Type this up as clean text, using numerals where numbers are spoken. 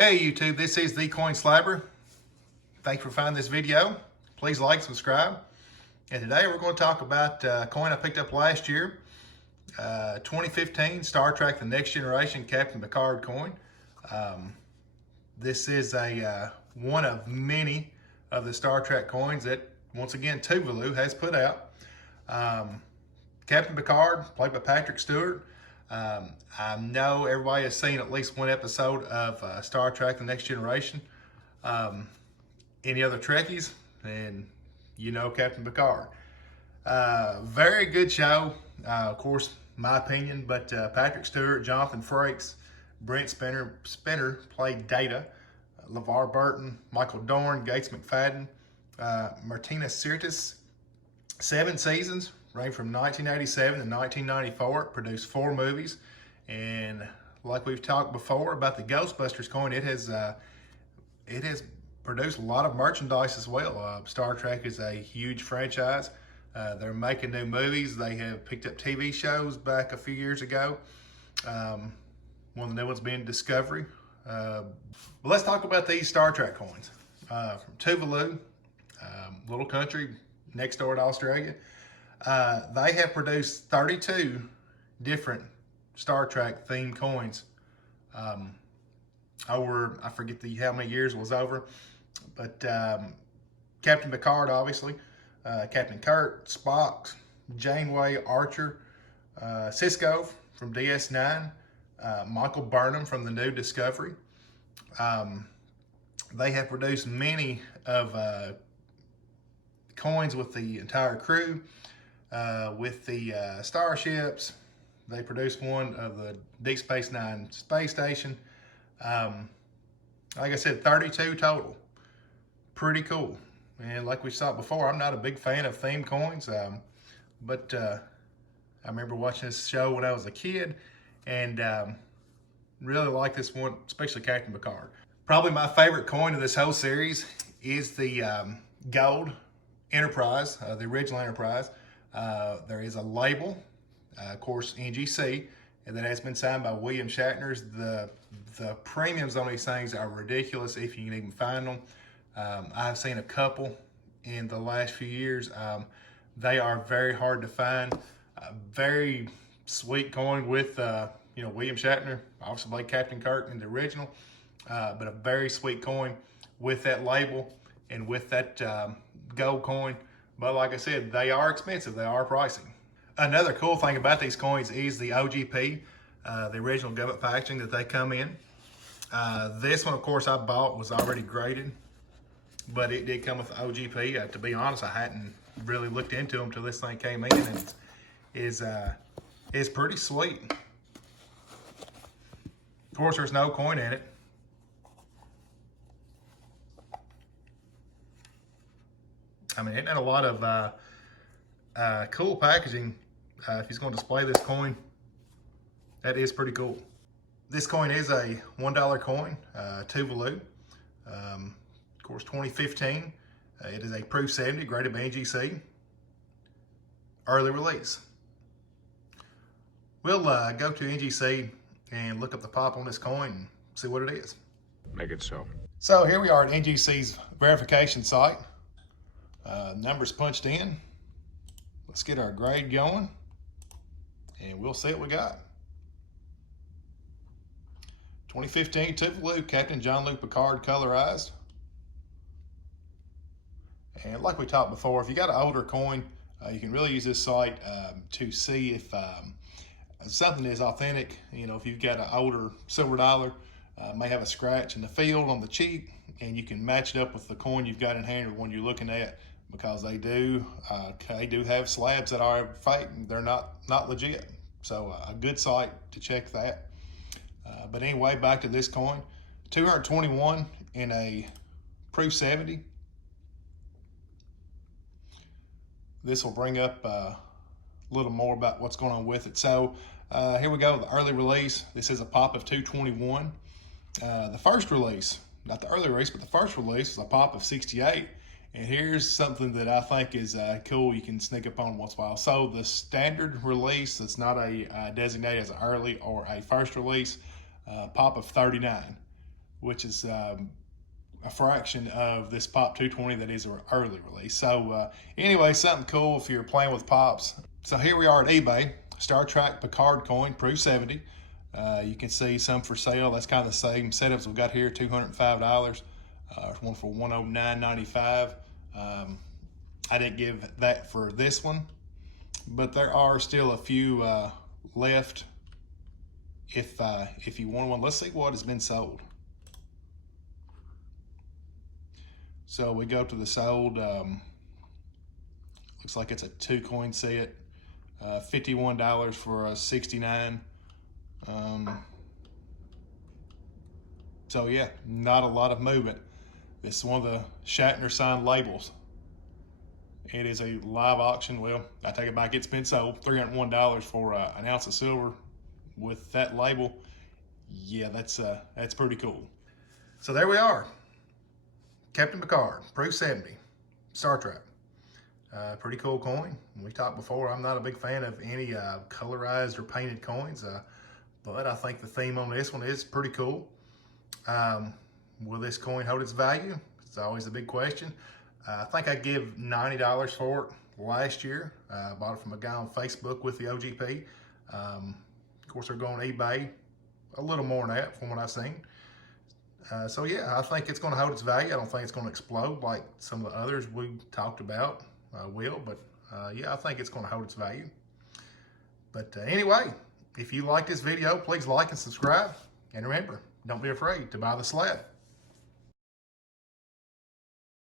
Hey YouTube, this is the Coin Slabber. Thanks for finding this video. Please like, subscribe. And today we're going to talk about a coin I picked up last year, 2015 Star Trek The Next Generation Captain Picard coin. This is one of many of the Star Trek coins that, once again, Tuvalu has put out. Captain Picard, played by Patrick Stewart. I know everybody has seen at least one episode of Star Trek The Next Generation. Any other Trekkies, and you know Captain Picard. Very good show, of course, my opinion, but Patrick Stewart, Jonathan Frakes, Brent Spinner played Data, LeVar Burton, Michael Dorn, Gates McFadden, Martina Sirtis. 7 seasons, ranged from 1987 to 1994. It produced 4 movies, and like we've talked before about the Ghostbusters coin, it has produced a lot of merchandise as well. Star Trek is a huge franchise. They're making new movies. They have picked up TV shows back a few years ago. One of the new ones being Discovery. But let's talk about these Star Trek coins. From Tuvalu, little country next door to Australia. They have produced 32 different Star Trek themed coins over, I forget how many years it was over, but Captain Picard, obviously, Captain Kirk, Spock, Janeway, Archer, Cisco from DS9, Michael Burnham from the new Discovery. They have produced many of coins with the entire crew, with the starships. They produced one of the Deep Space Nine space station. Like I said, 32 total. Pretty cool. And like we saw before, I'm not a big fan of themed coins, but I remember watching this show when I was a kid, and really like this one, especially Captain Picard. Probably my favorite coin of this whole series is the gold Enterprise, the original Enterprise. There is a label, of course, NGC, and that has been signed by William Shatner. The premiums on these things are ridiculous if you can even find them. I've seen a couple in the last few years. They are very hard to find. Very sweet coin with William Shatner, obviously played Captain Kirk in the original, but a very sweet coin with that label and with that gold coin. But like I said, they are expensive. They are pricey. Another cool thing about these coins is the OGP, the original government packaging that they come in. This one, of course, I bought was already graded, but it did come with the OGP. To be honest, I hadn't really looked into them until this thing came in, and it's pretty sweet. Of course, there's no coin in it. I mean, it had a lot of cool packaging. If he's going to display this coin, that is pretty cool. This coin is a $1 coin, Tuvalu. Of course, 2015. It is a Proof 70, graded by NGC. Early release. We'll go to NGC and look up the pop on this coin and see what it is. Make it so. So here we are at NGC's verification site. Numbers punched in. Let's get our grade going, and we'll see what we got. 2015 Tuvalu, Captain Jean-Luc Picard, colorized. And like we talked before, if you got an older coin, you can really use this site to see if something is authentic. You know, if you've got an older silver dollar, may have a scratch in the field on the cheek, and you can match it up with the coin you've got in hand or one you're looking at, because they do have slabs that are fake. They're not legit. So a good site to check that. But anyway, back to this coin. 221 in a Proof 70. This will bring up a little more about what's going on with it. So here we go, the early release. This is a pop of 221. The first release, not the early release, but the first release is a pop of 68. And here's something that I think is cool you can sneak up on once in a while. So the standard release that's not a designated as an early or a first release, pop of 39. which is a fraction of this Pop 220 that is an early release. So anyway, something cool if you're playing with Pops. So here we are at eBay, Star Trek Picard coin, PF70. You can see some for sale. That's kind of the same setups we've got here, $205. One for $109.95. I didn't give that for this one, but there are still a few left if you want one. Let's see what has been sold. So we go to the sold. Looks like it's a 2-coin set. $51 for a 69. So yeah, not a lot of movement. This is one of the Shatner signed labels. It is a live auction. Well, I take it back, it's been sold. $301 for an ounce of silver with that label. Yeah, that's pretty cool. So there we are. Captain Picard, PF70, Star Trek. Pretty cool coin. We talked before, I'm not a big fan of any colorized or painted coins, but I think the theme on this one is pretty cool. Will this coin hold its value? It's always a big question. I think I give $90 for it last year. I bought it from a guy on Facebook with the OGP. Of course, they're going eBay a little more than that from what I've seen. So yeah, I think it's going to hold its value. I don't think it's going to explode like some of the others we talked about will, but yeah, I think it's going to hold its value. But anyway, if you like this video, please like and subscribe. And remember, don't be afraid to buy the slab.